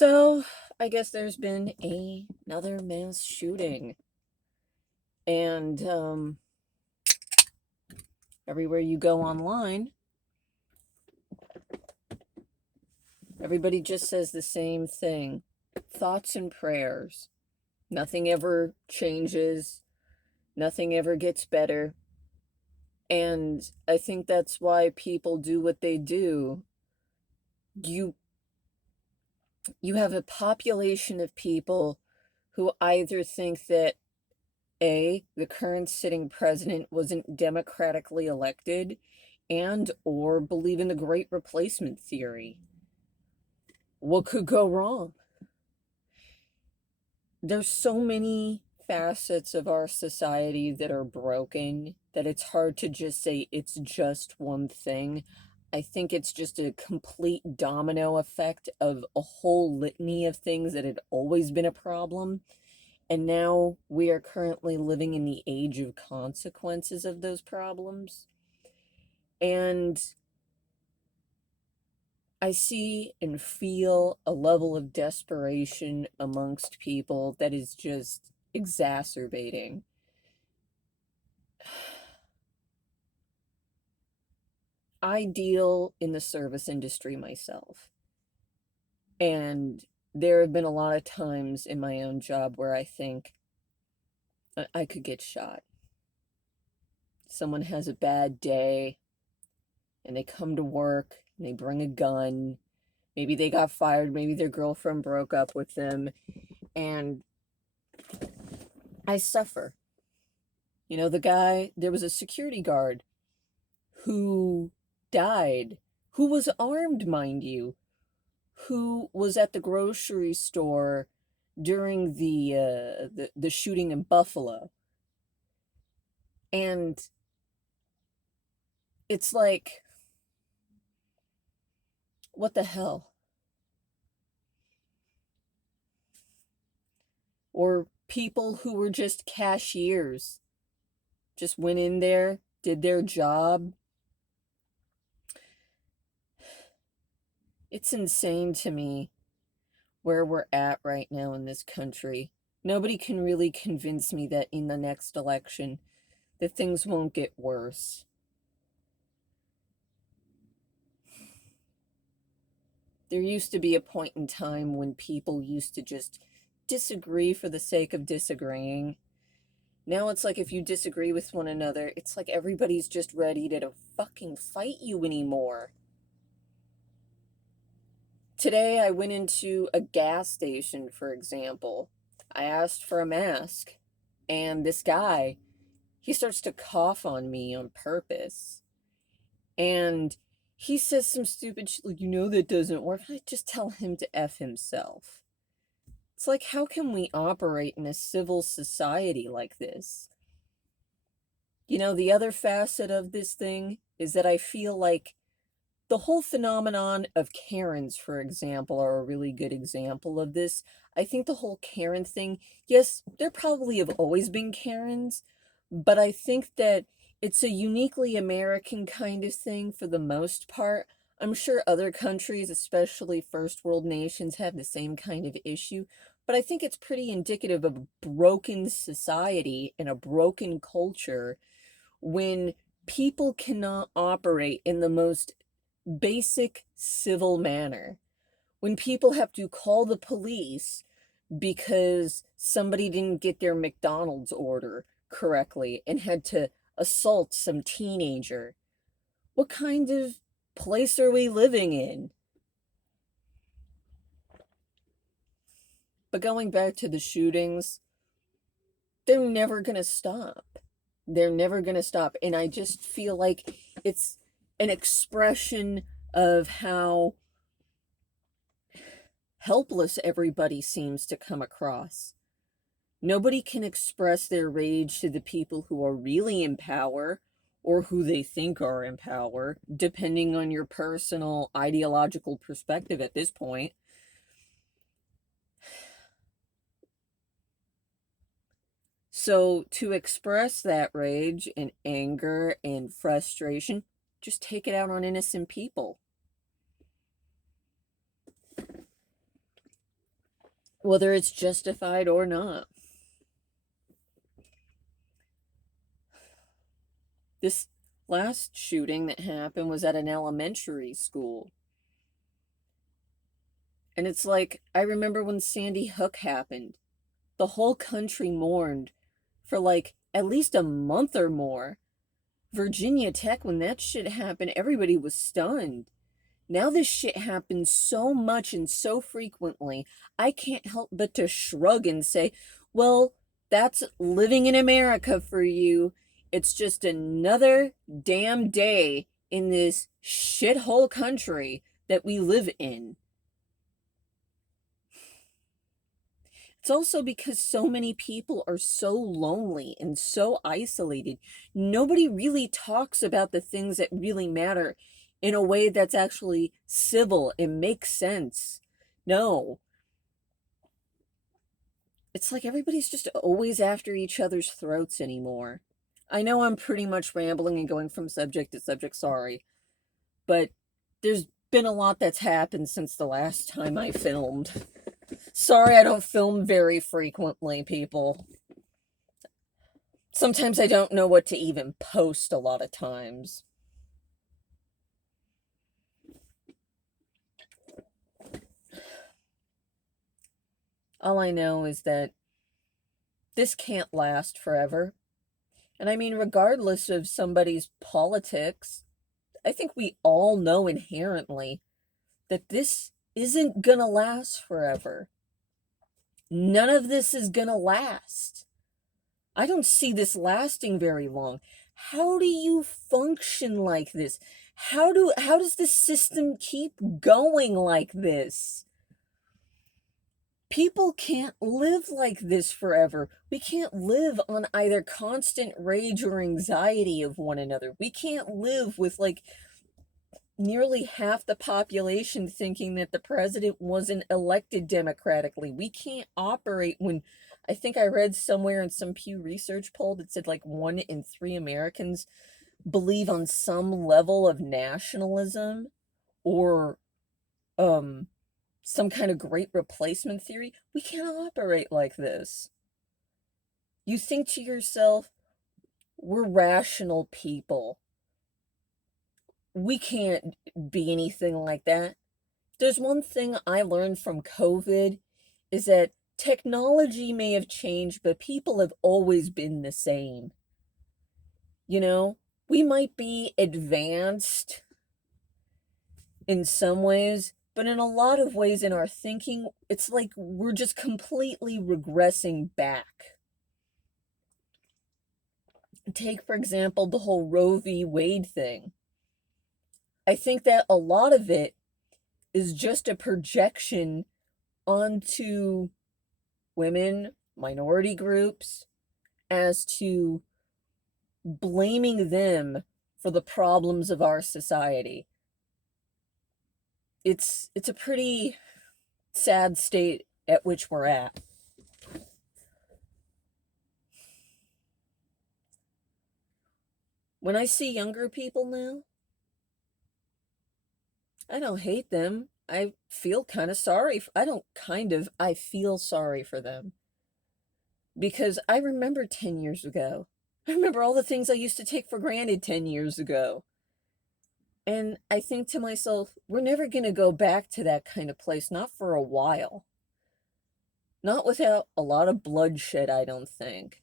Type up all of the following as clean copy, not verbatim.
So, I guess there's been another mass shooting. And everywhere you go online, everybody just says the same thing. Thoughts and prayers. Nothing ever changes. Nothing ever gets better. And I think that's why people do what they do. You you have a population of people who either think that the current sitting president wasn't democratically elected, and or believe in the great replacement theory. What could go wrong? There's so many facets of our society that are broken that it's hard to just say it's just one thing. I think it's just a complete domino effect of a whole litany of things that had always been a problem. And now we are currently living in the age of consequences of those problems. And I see and feel a level of desperation amongst people that is just exacerbating. I deal in the service industry myself. And there have been a lot of times in my own job where I think I could get shot. Someone has a bad day and they come to work and they bring a gun. Maybe they got fired, maybe their girlfriend broke up with them, and I suffer. There was a security guard who died, who was armed, mind you, who was at the grocery store during the shooting in Buffalo. And it's like, what the hell? Or people who were just cashiers, just went in there, did their job. It's insane to me where we're at right now in this country. Nobody can really convince me that in the next election that things won't get worse. There used to be a point in time when people used to just disagree for the sake of disagreeing. Now it's like if you disagree with one another, it's like everybody's just ready to fucking fight you anymore. Today I went into a gas station, for example. I asked for a mask, and this guy, he starts to cough on me on purpose. And he says some stupid shit like, that doesn't work. I just tell him to F himself. It's like, how can we operate in a civil society like this? The other facet of this thing is that I feel like the whole phenomenon of Karens, for example, are a really good example of this. I think the whole Karen thing, yes, there probably have always been Karens, but I think that it's a uniquely American kind of thing for the most part. I'm sure other countries, especially first world nations, have the same kind of issue, but I think it's pretty indicative of a broken society and a broken culture when people cannot operate in the most basic civil manner. When people have to call the police because somebody didn't get their McDonald's order correctly and had to assault some teenager. What kind of place are we living in? But going back to the shootings, they're never going to stop. They're never going to stop. And I just feel like it's an expression of how helpless everybody seems to come across. Nobody can express their rage to the people who are really in power or who they think are in power, depending on your personal ideological perspective at this point. So, to express that rage and anger and frustration, just take it out on innocent people. whether it's justified or not. This last shooting that happened was at an elementary school. And it's like, I remember when Sandy Hook happened, the whole country mourned for like at least a month or more. Virginia Tech, when that shit happened, everybody was stunned. Now this shit happens so much and so frequently, I can't help but to shrug and say, well, that's living in America for you. It's just another damn day in this shithole country that we live in. It's also because so many people are so lonely and so isolated. Nobody really talks about the things that really matter in a way that's actually civil and makes sense. No. It's like everybody's just always after each other's throats anymore. I know I'm pretty much rambling and going from subject to subject, sorry. But there's been a lot that's happened since the last time I filmed. Sorry I don't film very frequently, people. Sometimes I don't know what to even post a lot of times. All I know is that this can't last forever. And I mean, regardless of somebody's politics, I think we all know inherently that this isn't gonna last forever. None of this is gonna last. I don't see this lasting very long. How do you function like this? How does the system keep going like this? People can't live like this forever. We can't live on either constant rage or anxiety of one another. We can't live with like nearly half the population thinking that the president wasn't elected democratically. We can't operate when I think I read somewhere in some Pew Research poll that said like 1 in 3 Americans believe on some level of nationalism or some kind of great replacement theory. We can't operate like this. You think to yourself, we're rational people. We can't be anything like that. There's one thing I learned from COVID is that technology may have changed, but people have always been the same. You know, we might be advanced in some ways, but in a lot of ways in our thinking, it's like we're just completely regressing back. Take, for example, the whole Roe v. Wade thing. I think that a lot of it is just a projection onto women, minority groups, as to blaming them for the problems of our society. It's a pretty sad state at which we're at. When I see younger people now, I don't hate them. I feel kind of sorry. I feel sorry for them. Because I remember 10 years ago. I remember all the things I used to take for granted 10 years ago. And I think to myself, we're never going to go back to that kind of place, not for a while. Not without a lot of bloodshed, I don't think.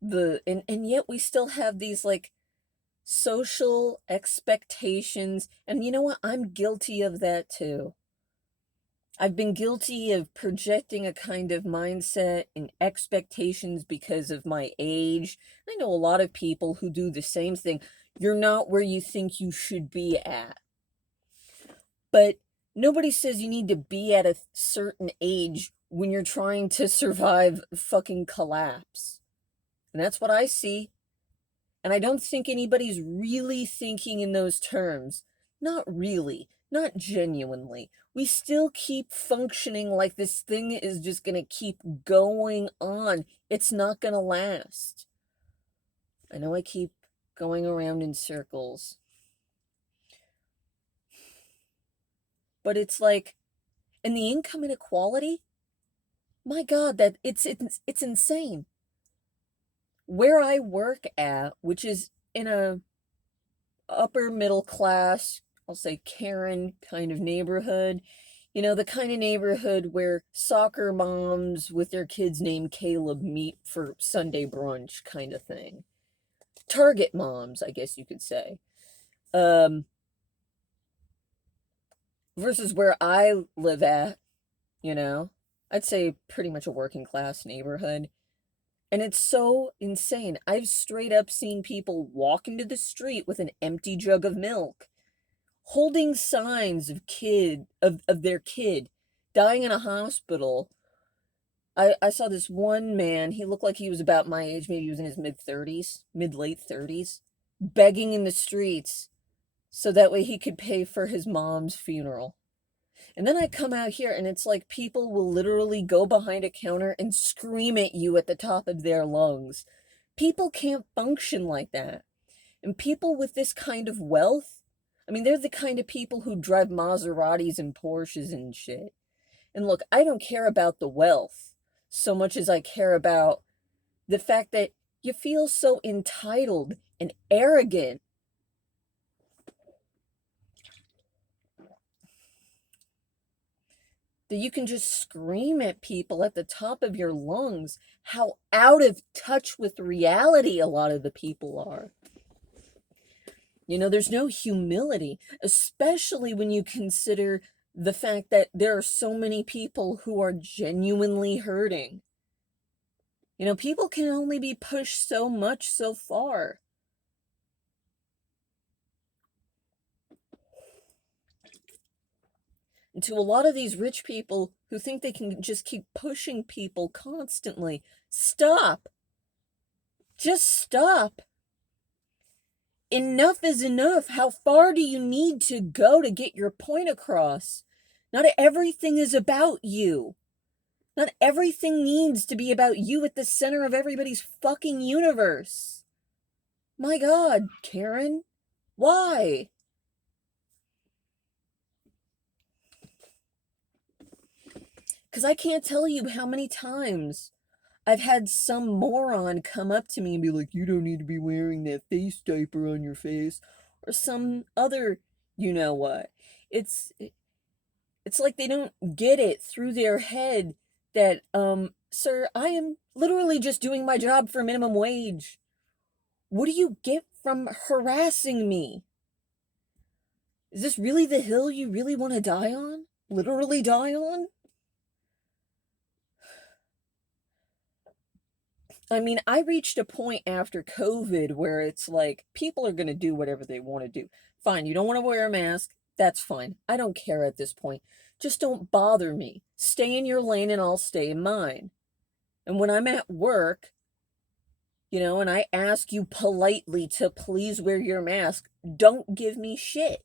And yet we still have these like social expectations, and you know what? I'm guilty of that too. I've been guilty of projecting a kind of mindset and expectations because of my age. I know a lot of people who do the same thing. You're not where you think you should be at. But nobody says you need to be at a certain age when you're trying to survive fucking collapse. And that's what I see. And I don't think anybody's really thinking in those terms. Not really. Not genuinely. we still keep functioning like this thing is just gonna keep going on. It's not gonna last. I know I keep going around in circles, but it's like, and the income inequality, my God, that it's insane. Where I work at, which is in a upper middle class, I'll say Karen kind of neighborhood, you know, the kind of neighborhood where soccer moms with their kids named Caleb meet for Sunday brunch kind of thing. Target moms, I guess you could say. Um, versus where I live at, you know, I'd say pretty much a working class neighborhood. And it's so insane. I've straight up seen people walk into the street with an empty jug of milk, holding signs of their kid dying in a hospital. I saw this one man, he looked like he was about my age, maybe he was in his mid-30s, mid-late 30s, begging in the streets so that way he could pay for his mom's funeral. And then I come out here and it's like people will literally go behind a counter and scream at you at the top of their lungs. People can't function like that. And people with this kind of wealth, I mean, they're the kind of people who drive Maseratis and Porsches and shit. And look, I don't care about the wealth so much as I care about the fact that you feel so entitled and arrogant. That you can just scream at people at the top of your lungs how out of touch with reality a lot of the people are. You know, there's no humility, especially when you consider the fact that there are so many people who are genuinely hurting. You know, people can only be pushed so much so far. And to a lot of these rich people who think they can just keep pushing people constantly, stop. Just stop. Enough is enough. How far do you need to go to get your point across? Not everything is about you. Not everything needs to be about you at the center of everybody's fucking universe. My God, Karen, why? Because I can't tell you how many times I've had some moron come up to me and be like, you don't need to be wearing that face diaper on your face, or some other you know what. It's it's like they don't get it through their head that, sir, I am literally just doing my job for minimum wage. What do you get from harassing me? Is this really the hill you really want to die on? Literally die on? I mean, I reached a point after COVID where it's like people are going to do whatever they want to do. Fine, you don't want to wear a mask. That's fine. I don't care at this point. Just don't bother me. Stay in your lane and I'll stay in mine. And when I'm at work, you know, and I ask you politely to please wear your mask, don't give me shit.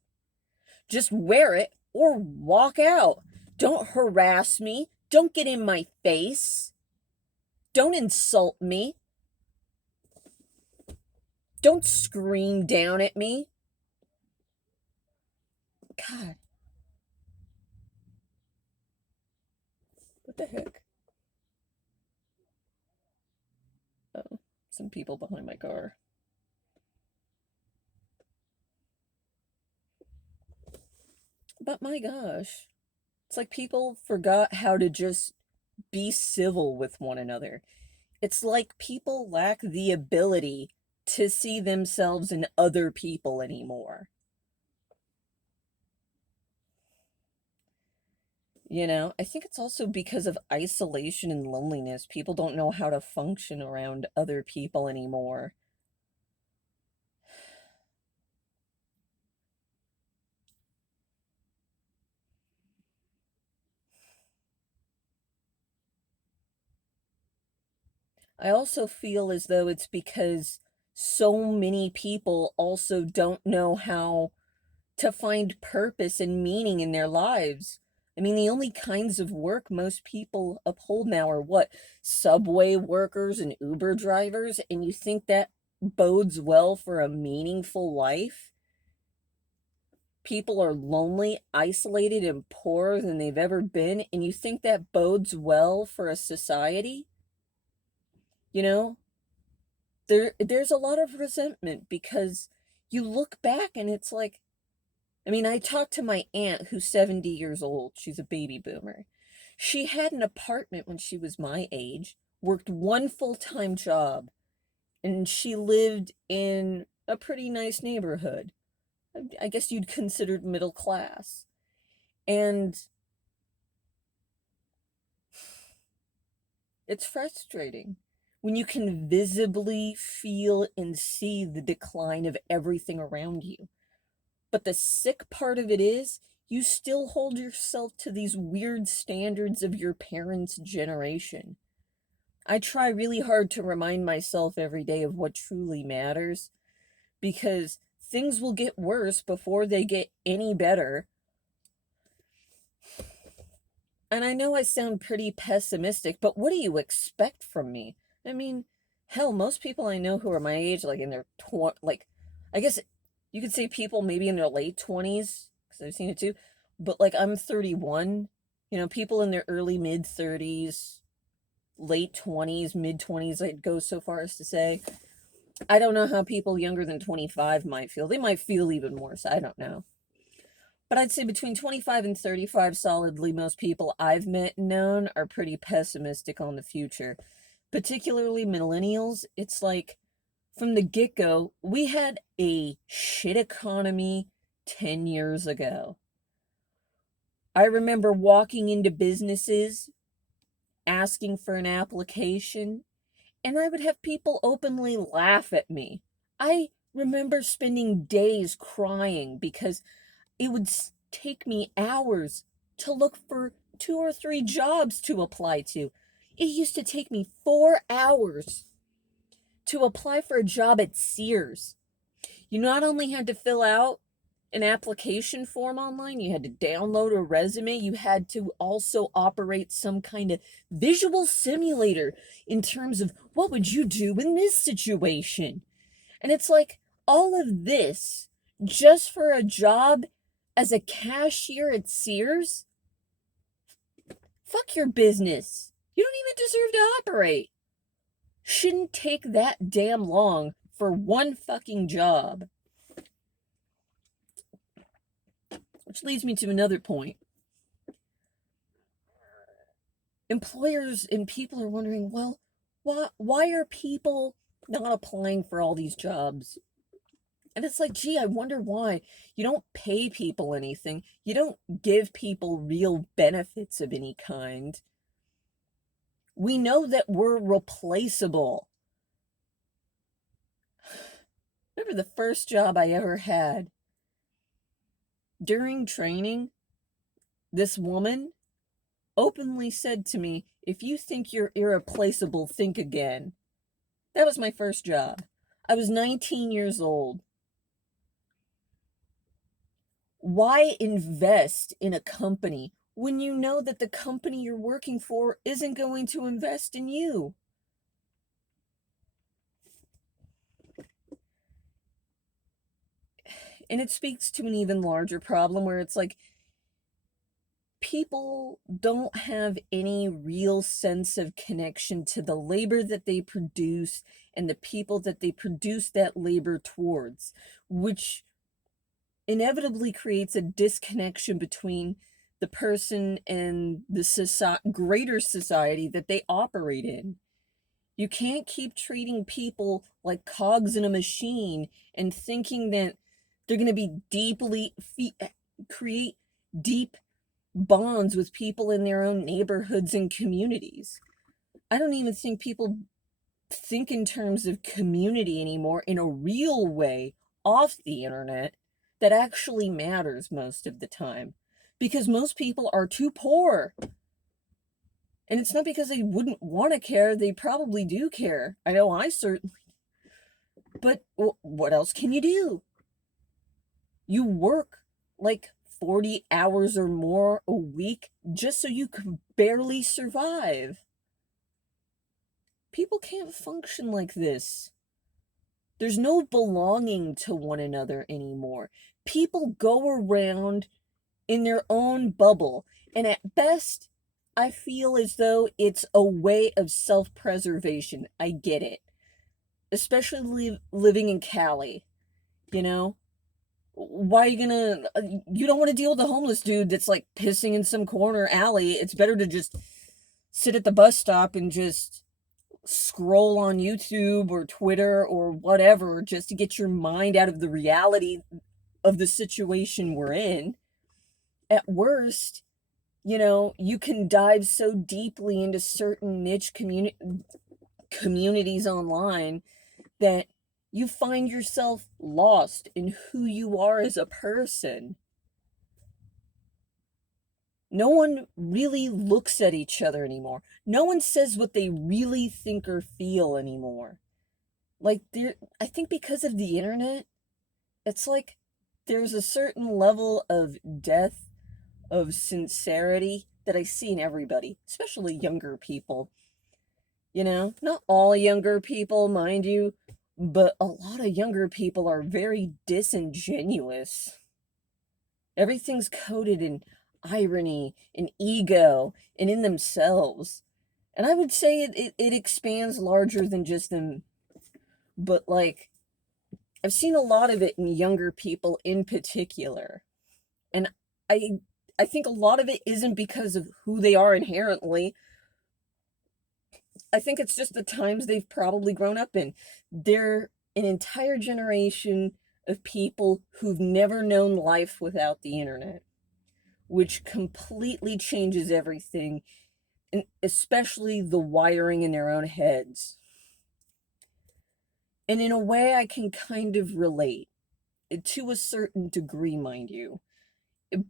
Just wear it or walk out. Don't harass me. Don't get in my face. Don't insult me. Don't scream down at me. God. What the heck? Oh, some people behind my car. But my gosh. It's like people forgot how to just be civil with one another. It's like people lack the ability to see themselves in other people anymore. You know, I think it's also because of isolation and loneliness. People don't know how to function around other people anymore. I also feel as though it's because so many people also don't know how to find purpose and meaning in their lives. I mean, the only kinds of work most people uphold now are what? Subway workers and Uber drivers, and you think that bodes well for a meaningful life? People are lonely, isolated, and poorer than they've ever been, and you think that bodes well for a society? You know, there's a lot of resentment because you look back and it's like, I mean, I talked to my aunt who's 70 years old. She's a baby boomer. She had an apartment when she was my age, worked one full-time job, and she lived in a pretty nice neighborhood. I guess you'd consider it middle class. And it's frustrating when you can visibly feel and see the decline of everything around you. But the sick part of it is, you still hold yourself to these weird standards of your parents' generation. I try really hard to remind myself every day of what truly matters, because things will get worse before they get any better. And I know I sound pretty pessimistic, but what do you expect from me? I mean, hell, most people I know who are my age, like in their like, I guess you could say people maybe in their late 20s, because I've seen it too. But like, I'm 31. You know, people in their early mid 30s, late 20s, mid 20s, I'd go so far as to say. I don't know how people younger than 25 might feel. They might feel even worse. I don't know. But I'd say between 25 and 35 solidly, most people I've met and known are pretty pessimistic on the future. Particularly millennials. It's like, from the get-go, we had a shit economy 10 years ago. I remember walking into businesses, asking for an application, and I would have people openly laugh at me. I remember spending days crying because it would take me hours to look for 2 or 3 jobs to apply to. It used to take me 4 hours to apply for a job at Sears. You not only had to fill out an application form online, you had to download a resume, you had to also operate some kind of visual simulator in terms of what would you do in this situation. And it's like, all of this just for a job as a cashier at Sears? Fuck your business. You don't even deserve to operate. Shouldn't take that damn long for one fucking job. Which leads me to another point. Employers and people are wondering, well, why are people not applying for all these jobs? And it's like, gee, I wonder why. You don't pay people anything. You don't give people real benefits of any kind. We know that we're replaceable. Remember the first job I ever had? During training, this woman openly said to me, if you think you're irreplaceable, think again. That was my first job. I was 19 years old. Why invest in a company when you know that the company you're working for isn't going to invest in you? And it speaks to an even larger problem where it's like, people don't have any real sense of connection to the labor that they produce and the people that they produce that labor towards, which inevitably creates a disconnection between the person and the greater society that they operate in. You can't keep treating people like cogs in a machine and thinking that they're going to be create deep bonds with people in their own neighborhoods and communities. I don't even think people think in terms of community anymore in a real way off the internet that actually matters most of the time, because most people are too poor. And it's not because they wouldn't want to care, they probably do care. I know I certainly. But what else can you do? You work like 40 hours or more a week just so you can barely survive. People can't function like this. There's no belonging to one another anymore. People go around in their own bubble, and at best, I feel as though it's a way of self-preservation. I get it. Especially living in Cali, you know? Why are you gonna, you don't want to deal with a homeless dude that's like pissing in some corner alley. It's better to just sit at the bus stop and just scroll on YouTube or Twitter or whatever just to get your mind out of the reality of the situation we're in. At worst, you can dive so deeply into certain niche communities online that you find yourself lost in who you are as a person. No one really looks at each other anymore. No one says what they really think or feel anymore. I think because of the internet, it's like there's a certain level of death of sincerity that I see in everybody, especially younger people. Not all younger people, mind you, but a lot of younger people are very disingenuous. Everything's coded in irony and ego and in themselves. And I would say it expands larger than just them. But I've seen a lot of it in younger people in particular. And I I think a lot of it isn't because of who they are inherently. I think it's just the times they've probably grown up in. They're an entire generation of people who've never known life without the internet, which completely changes everything, and especially the wiring in their own heads. And in a way, I can kind of relate, to a certain degree, mind you.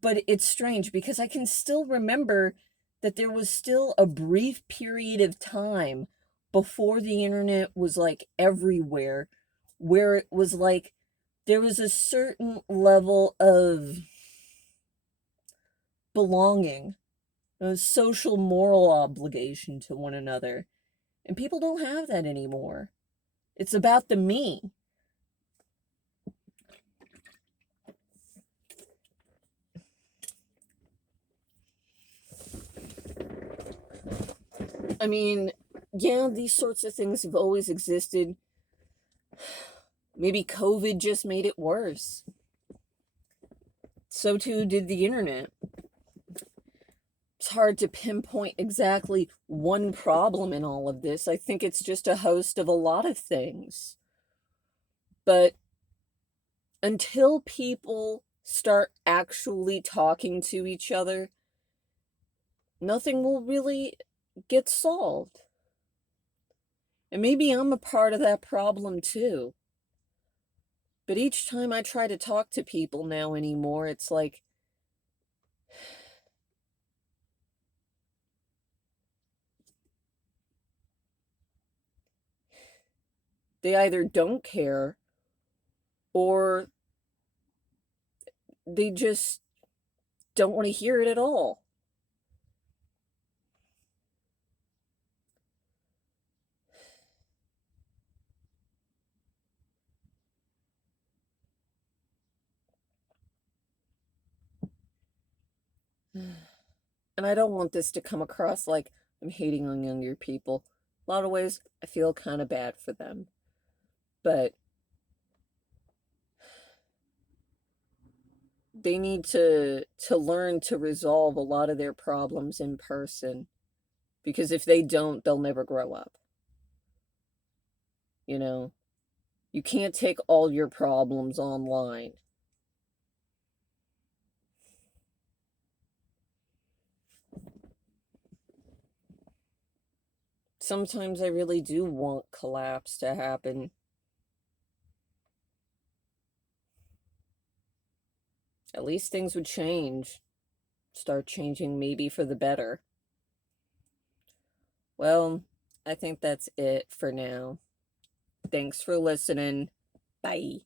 But it's strange because I can still remember that there was still a brief period of time before the internet was everywhere, where it was there was a certain level of belonging, a social moral obligation to one another. And people don't have that anymore. It's about the me. I mean, yeah, these sorts of things have always existed. Maybe COVID just made it worse. So too did the internet. It's hard to pinpoint exactly one problem in all of this. I think it's just a host of a lot of things. But until people start actually talking to each other, nothing will really get solved. And maybe I'm a part of that problem too. But each time I try to talk to people now anymore, it's like they either don't care or they just don't want to hear it at all. And I don't want this to come across like I'm hating on younger people. A lot of ways, I feel kind of bad for them. But they need to learn to resolve a lot of their problems in person, because if they don't, they'll never grow up. You know, you can't take all your problems online. Sometimes I really do want collapse to happen. At least things would change. Start changing maybe for the better. Well, I think that's it for now. Thanks for listening. Bye.